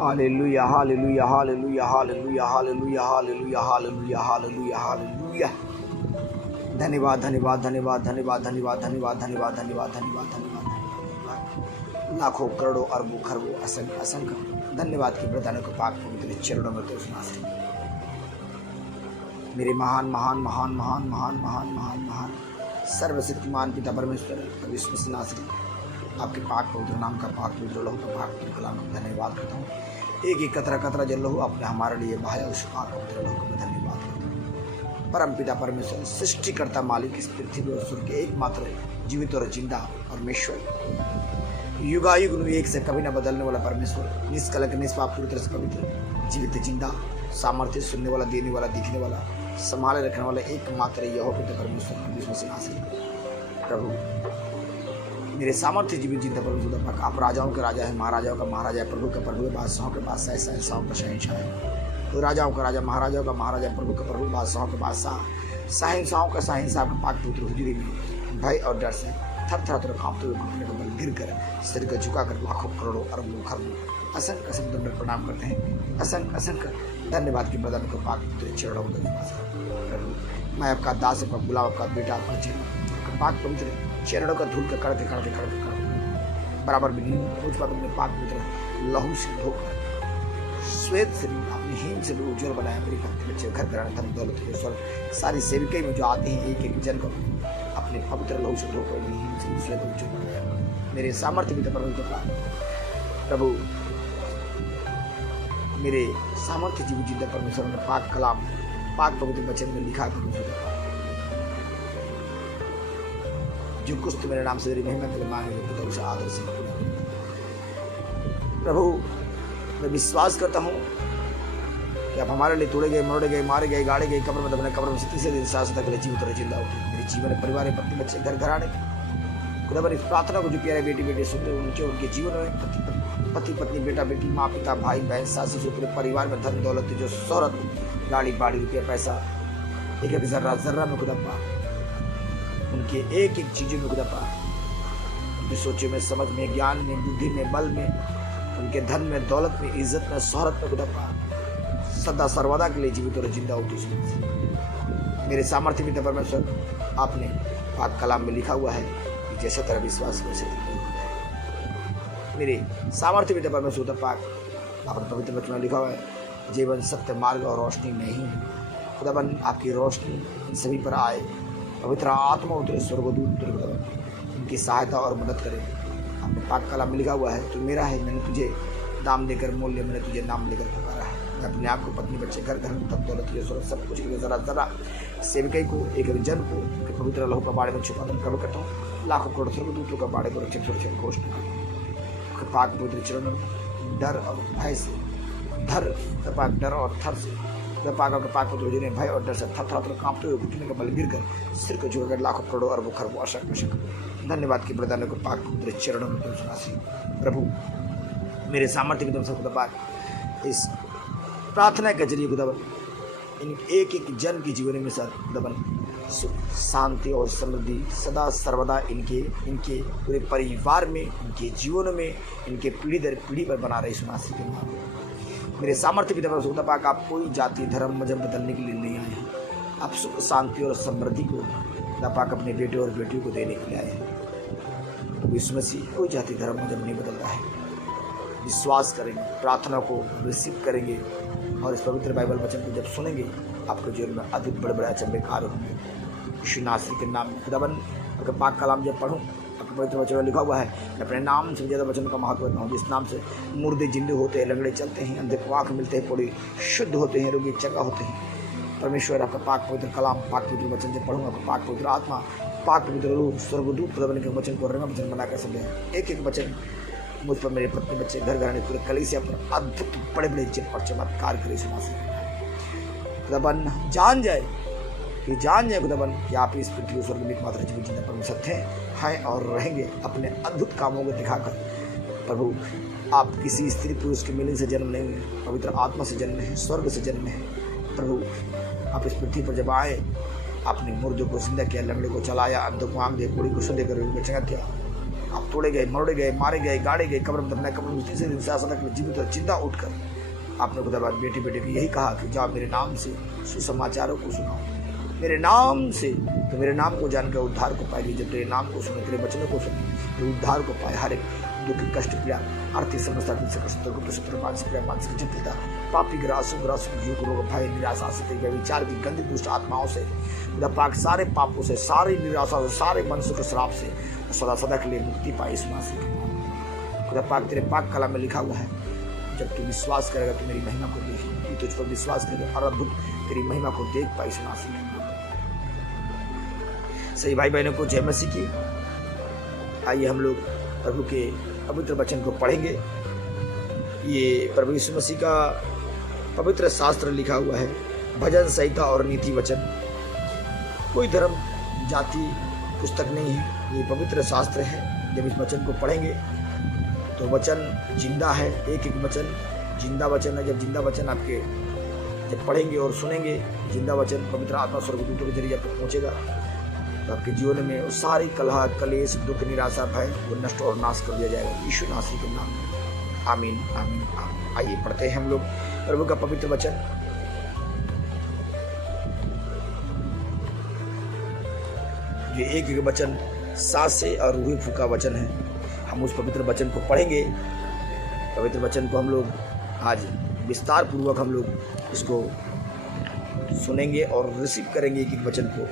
Hallelujah hallelujah hallelujah hallelujah hallelujah hallelujah hallelujah hallelujah hallelujah. धन्यवाद धन्यवाद धन्यवाद धन्यवाद धन्यवाद धन्यवाद धन्यवाद धन्यवाद धन्यवाद धन्यवाद। लाखों करोड़ों अरबों खरबों असंख्य असंख्य धन्यवाद के प्रदान को पाक पवित्र चरणों में तो सुना से मेरे महान महान महान महान महान महान महान महान सर्वशक्तिमान पिता परमेश्वर विश्वसनाश्री आपके पाक पवित्र नाम का पाक पवित्र लहू का पाक पवित्र कलाम में धन्यवाद करता हूँ। एक एक कतरा कतरा जल लहू आपने हमारे लिए बहाया, उस पाक पवित्र लहू में धन्यवाद करता हूँ। परम पिता परमेश्वर सृष्टिकर्ता मालिक इस पृथ्वी और स्वर्ग के एकमात्र जीवित और जिंदा परमेश्वर युगायुग एक से कभी न बदलने वाला परमेश्वर निष्कलंक निष्पाप पूरी तरह से पवित्र जीवित जिंदा सामर्थ्य सुनने वाला देने वाला दिखने वाला संभाले रखने वाला एकमात्र यहोवा पिता परमेश्वर विश्वसनीय प्रभु मेरे सामर्थ्य जीवित जिंदा परमेश्वर आप राजाओं के राजा है, महाराजाओं का महाराजा है, प्रभु का प्रभु है, बादशाहों के बादशाह है, शहंशाहों का शहंशाह है। तो राजाओं का राजा, महाराजाओं का महाराजा, प्रभु का प्रभु, बादशाहों का बादशाह, शहंशाहों का शहंशाह का पाक पुत्र हुजूरी में भय और डर से थर थर थर कांपते हुए घुटने के बल गिर कर सिर को झुकाकर लाखों करोड़ों अरबों खरबों असंख्य असंख्य दंड प्रणाम करते हैं। असंख्य असंख्य धन्यवाद के प्रदान को पाक पुत्र चरणों में प्रभु मैं आपका दास, आपका गुलाम, आपका बेटा, आपका पाक पवित्र चरणों का धूल का करते करते करते करते बराबर भी नहीं मुझ पर अपने पाक पुत्र लहू से धोकर श्वेत से अपने हिम से भी उज्जवल बनाया। मेरे बच्चे घर घराने धन दौलत के स्वर्ग सारी सेविकाई में जो आते हैं एक एक जन को अपने पवित्र लहू से धोकर हिम से श्वेत उज्जवल बनाया। मेरे सामर्थ्य भी प्रभु मेरे सामर्थ्य जीव जिंदा परमेश्वर ने पाक कलाम पाक पवित्र वचन में लिखा कर जो कुछ तो मेरे नाम से तेरी महिमा तेरे मांगे पिता उसे आदर से प्रभु मैं विश्वास करता हूँ कि आप हमारे लिए तोड़े गए, मरोड़े गए, मारे गए, गाड़े गए, कब्र में दफने कब्र में तीसरे दिन शाश्वत के लिए जीवित और जिंदा उठे। मेरे जीवन परिवार पत्नी बच्चे घर घराने खुदा इस प्रार्थना को जो प्यारे बेटी बेटे सुनते उनके उनके जीवन में पति पत्नी बेटा बेटी माँ पिता भाई बहन सास ससुर पूरे परिवार में धन दौलत जो शोहरत गाड़ी बाड़ी रुपया पैसा एक एक जर्रा जर्रा में खुदा पा उनके एक एक चीजों में खुदा पा उनकी सोचों में समझ में ज्ञान में बुद्धि में बल में उनके धन में दौलत में इज्जत में शोहरत में खुदा पा सदा सर्वदा के लिए जीवित और जिंदा होती है। मेरे सामर्थ्य पिता परमेश्वर आपने पाक कलाम में लिखा हुआ है कि जैसे तेरा विश्वास वैसे मेरे सामर्थ्य पिता परमेश्वर पाक अपने पवित्र वचन में लिखा हुआ है जीवन सत्य मार्ग और रोशनी नहीं है। खुदाबंद आपकी रोशनी इन सभी पर आए, पवित्र आत्मा उतरे, स्वर्गदूत उतरे, उनकी सहायता और मदद करे। आपने पाक कलाम में लिखा हुआ है तू मेरा है, मैंने तुझे दाम देकर मूल्य, मैंने तुझे नाम लेकर पुकारा है। मैं अपने आप को पत्नी बच्चे घर घर तब दौलत सब कुछ जरा जरा सेवकाई को एक जन को पवित्र लहू का बाड़े में छुपा कर कवर करता हूँ। लाखों करोड़ स्वर्गदूतों का बाड़े को रक्षक सुरक्षित घोषणा करता पाक पवित्र चरणों डर और भय से पाक डर और थर से पाक पवित्र ने भय और डर से थर थर कांपते हुए घुटने का बल गिर कर सिर को झुकाकर लाखों करोड़ों अरबों खरबों अशक धन्यवाद के प्रदान को पाक पवित्र चरणों में सुनासी। प्रभु मेरे सामर्थ्य की तुमसे खुदा पाक इस प्रार्थना के जरिए खुदावन इन एक एक जन के जीवन में सर खुदावन सुख शांति और समृद्धि सदा सर्वदा इनके पूरे परिवार में, इनके जीवन में, इनके पीढ़ी दर पीढ़ी पर बना रही सुनासी के नाम मेरे सामर्थ्य पिता खुदा पाक आप कोई जाति धर्म मजहब बदलने के लिए नहीं आए हैं। आप सुख शांति और समृद्धि को खुदा पाक अपने बेटे और बेटियों को देने के लिए आए हैं। तो यीशु मसीह कोई जाति धर्म मजहब नहीं बदल रहा है। विश्वास करेंगे, प्रार्थना को रिसीव करेंगे और इस पवित्र बाइबल वचन को जब सुनेंगे आपके जीवन में अधिक बड़े बड़े अचंभे कार्य होंगे। यीशु नासरी के नाम में खुदाबंद अगर पाक कलाम जब पढ़ूँ आपके पवित्र वचन में लिखा हुआ है मैं अपने नाम से ज़्यादा वचन का महत्व देता हूँ। जिस नाम से मुर्दे जिंदे होते हैं, लंगड़े चलते हैं, अंधे को आँख मिलते हैं, पूरी शुद्ध होते हैं, रोगी चंगा होते हैं। परमेश्वर आपका पाक पवित्र कलाम पाक पवित्र वचन जब पढ़ूँगा आपका पाक पवित्र आत्मा पाक पवित्र रूह स्वर्गदूत खुदाबंद के वचन को रंगा वचन बनाकर समझे एक एक वचन मुझ पर मेरे पत्नी बच्चे घर घराने पूरे कलीसिया पर अद्भुत बड़े बड़े चिन्ह और चमत्कार करे सुना सकते खुदाबंद जान जाए खुदाबंद कि आप इस पृथ्वी स्वर्ग में एकमात्र जीवित जिंदा परमेश्वर थे, हैं और रहेंगे अपने अद्भुत कामों को दिखाकर। प्रभु आप किसी स्त्री पुरुष के मिलन से जन्म नहीं है, पवित्र आत्मा से जन्म है, स्वर्ग से जन्म है। प्रभु आप इस पृथ्वी पर जब आए आपने मुर्दों को जिंदा किया, लंगड़े को चलाया, अंधों को आँख दिया, बूढ़ी को सुन देकर चंगा किया। आप तोड़े गए, मरोड़े गए, मारे गए, गाड़े गए, कब्र में दफनाए, कब्र में तीसरे दिन से अचानक जीवित और जिंदा उठकर आपने खुदाबाद बेटे बेटे को यही कहा कि जाओ मेरे नाम से सुसमाचारों को सुनाओ, मेरे नाम से, तो मेरे नाम को जानकर उद्धार को पाएगी। जब तेरे नाम को सुने, तेरे वचनों को सुने, तो उद्धार को पाए। हर एक दुख, कष्ट, पीड़ा, आर्थिक समस्या, गुप्त शत्रु, मानसिक पीड़ा, मानसिक जटिलता, पापी ग्रासों युग, रोग, भय, निराशा से, विचार की गंदी दुष्ट आत्माओं से, खुदा पाक सारे पापों से, सारी निराशा से, सारे मनुष्य के श्राप से सदा सदा के लिए मुक्ति पाई इस मसीह के। खुदा पाक तेरे पाक कला में लिखा हुआ है, जब तू विश्वास करेगा तो मेरी महिमा को देखेगी, तुझ पर विश्वास करेगा और अद्भुत तेरी महिमा को देख पाई इस मसीह के। सही भाई बहनों को जय मसीह की। आइए हम लोग प्रभु के पवित्र वचन को पढ़ेंगे। ये प्रभु यीशु मसीह का पवित्र शास्त्र लिखा हुआ है, भजन संहिता और नीति वचन। कोई धर्म जाति पुस्तक नहीं है, ये पवित्र शास्त्र है। जब इस वचन को पढ़ेंगे तो वचन जिंदा है, एक एक वचन जिंदा वचन है। जब जिंदा वचन आपके जब पढ़ेंगे और सुनेंगे, जिंदा वचन पवित्र आत्मा स्वर्गदूतों के जरिए आपको पहुँचेगा, तो आपके जीवन में वो सारी कलह, कलेश, दुख, निराशा, भय वो नष्ट और नाश कर दिया जाएगा यीशु नासरी के नाम में। आमीन आमीन आमीन। आइए पढ़ते हैं हम लोग प्रभु का पवित्र वचन। ये एक एक वचन सांस से और रूही फूका वचन है। हम उस पवित्र वचन को पढ़ेंगे। पवित्र वचन को हम लोग आज विस्तार पूर्वक हम लोग इसको सुनेंगे और रिसीव करेंगे एक एक वचन को।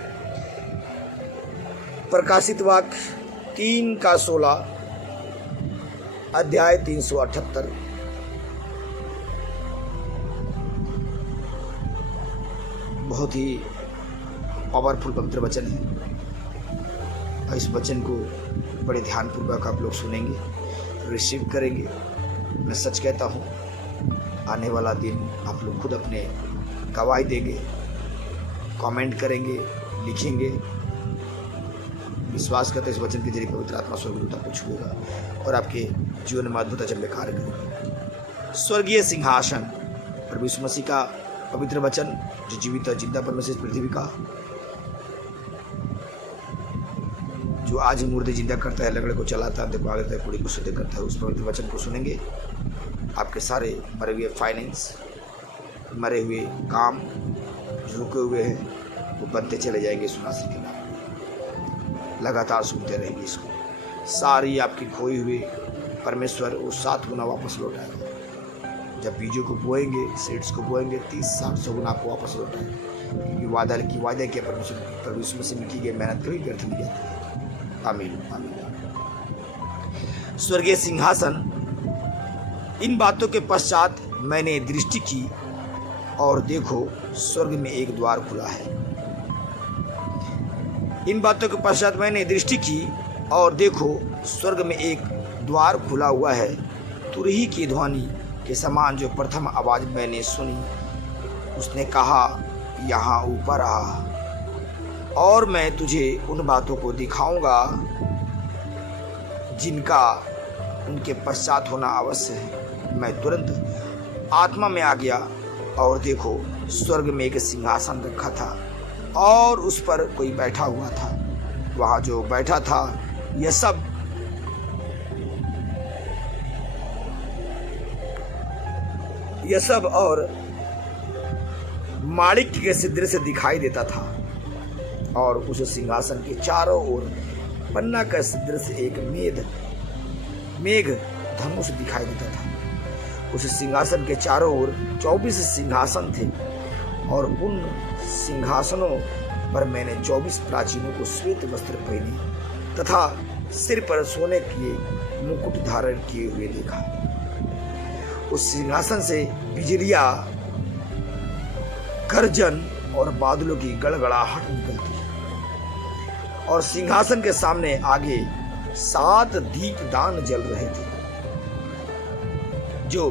प्रकाशित वाक्य 3:16 अध्याय 378। बहुत ही पावरफुल पवित्र वचन है और इस वचन को बड़े ध्यानपूर्वक आप लोग सुनेंगे, रिसीव करेंगे। मैं सच कहता हूँ, आने वाला दिन आप लोग खुद अपने गवाही देंगे, कमेंट करेंगे, लिखेंगे। विश्वास करते इस वचन के जरिए पवित्र आत्मा स्वर्गदूत आपको छुएगा और आपके जीवन में अद्भुत अचंभे कार्य करेगा। स्वर्गीय सिंहासन, प्रभु यीशु मसीह का पवित्र वचन जो जीवित और जिंदा परमेश्वर पृथ्वी का, जो आज मुर्दे जिंदा करता है, लंगड़े को चलाता है, देखो आगे पूरी को शुद्ध करता है। उस पवित्र वचन को सुनेंगे, आपके सारे मरे हुए फाइनेंस, मरे हुए काम जो रुके हुए हैं वो बनते चले जाएंगे सुनासी के नाम। लगातार सुनते रहेंगे इसको। सारी आपकी खोई हुई परमेश्वर वो 7 गुना वापस लौटाएगा। जब बीजों को बोएंगे, सीड्स को बोएंगे, 30-60 गुना आपको वापस लौटाएगा। क्योंकि वादा किया परमेश्वर, प्रभु यीशु मसीह में की गई मेहनत कभी व्यर्थ नहीं जाती। आमीन आमीन। स्वर्गीय सिंहासन। इन बातों के पश्चात मैंने दृष्टि की और देखो स्वर्ग में एक द्वार खुला है। इन बातों के पश्चात मैंने दृष्टि की और देखो स्वर्ग में एक द्वार खुला हुआ है। तुरही की ध्वनि के समान जो प्रथम आवाज मैंने सुनी, उसने कहा, यहाँ ऊपर आ और मैं तुझे उन बातों को दिखाऊंगा जिनका उनके पश्चात होना आवश्य है। मैं तुरंत आत्मा में आ गया और देखो स्वर्ग में एक सिंहासन रखा था और उस पर कोई बैठा हुआ था। वहाँ जो बैठा था यह सब और माणिक्य के सिद्र से दिखाई देता था और उस सिंहासन के चारों ओर पन्ना का सिद्र से एक मेघ धनुष दिखाई देता था। उस सिंहासन के चारों ओर 24 सिंहासन थे और उन सिंहासनों पर मैंने 24 प्राचीनों को श्वेत वस्त्र पहने तथा सिर पर सोने के मुकुट धारण किए हुए देखा। उस सिंहासन से बिजलियां, गर्जन और बादलों की गड़गड़ाहट निकलती और सिंहासन के सामने आगे 7 दीपदान जल रहे थे जो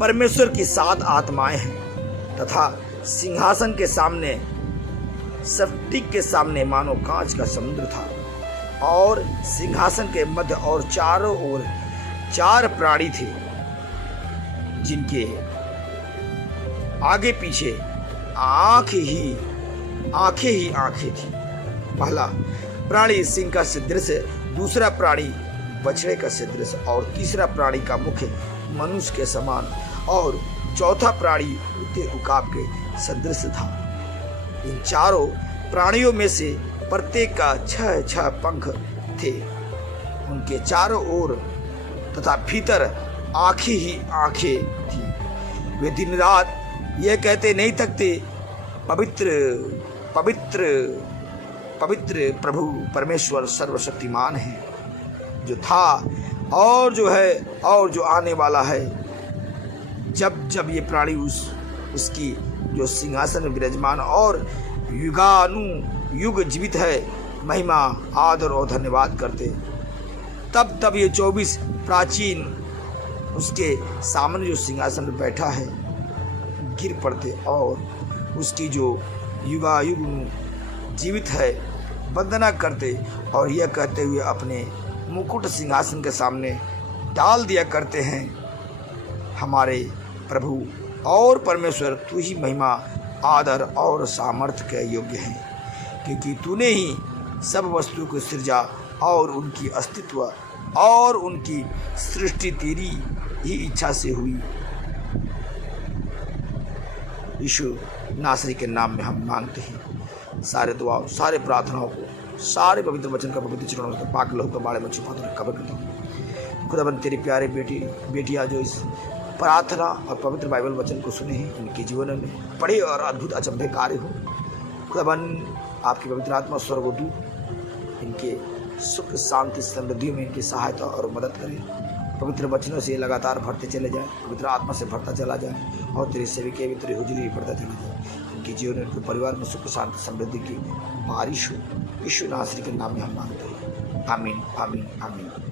परमेश्वर की 7 आत्माएं हैं तथा सिंहासन के सामने स्फटिक के सामने मानो कांच का समुद्र था और सिंहासन के मध्य और चारों ओर 4 प्राणी थे जिनके आगे पीछे आंखें ही आंखें थी। पहला प्राणी सिंह का सदृश, दूसरा प्राणी बछड़े का सदृश और तीसरा प्राणी का मुख मनुष्य के समान और चौथा प्राणी उड़ते उकाब के सदृश था। इन चारों प्राणियों में से प्रत्येक का 6 पंख थे। उनके चारों ओर तथा भीतर आंखें ही आंखें थी। वे दिन रात यह कहते नहीं थकते, पवित्र पवित्र पवित्र प्रभु परमेश्वर सर्वशक्तिमान है, जो था और जो है और जो आने वाला है। जब जब ये प्राणी उसकी जो सिंहासन में विराजमान और युगानुयुग जीवित है, महिमा आदर और धन्यवाद करते, तब तब ये 24 प्राचीन उसके सामने जो सिंहासन में बैठा है गिर पड़ते और उसकी जो युगायुग जीवित है वंदना करते और यह कहते हुए अपने मुकुट सिंहासन के सामने डाल दिया करते हैं, हमारे प्रभु और परमेश्वर, तू ही महिमा आदर और सामर्थ्य के योग्य है, क्योंकि तूने ही सब वस्तुओं को सृजा और उनकी अस्तित्व और उनकी सृष्टि तेरी ही इच्छा से हुई। यीशु नासरी के नाम में हम मांगते हैं। सारे दुआओं, सारे प्रार्थनाओं को, सारे पवित्र वचन का पवित्र चरणों से पाक लहू के बाड़े में छुपा कर कब्र करता हूँ। खुदाबंद तेरी प्यारे बेटियाँ जो इस प्रार्थना और पवित्र बाइबल वचन को सुने हैं, इनके जीवन में बड़े और अद्भुत अचंभे कार्य हो। खुदाबंद आपकी पवित्र आत्मा स्वर्गदूत इनके सुख शांति समृद्धि में इनकी सहायता और मदद करें। पवित्र वचनों से लगातार भरते चले जाए, पवित्र आत्मा से भरता चला जाए और तेरे सेवक के भी तेरी हुजूरी बढ़ता चला जाए। उनके जीवन में, उनके परिवार में सुख शांति समृद्धि की बारिश हो। यीशु नासरी के नाम में हम मांगते हैं। आमीन आमीन आमीन।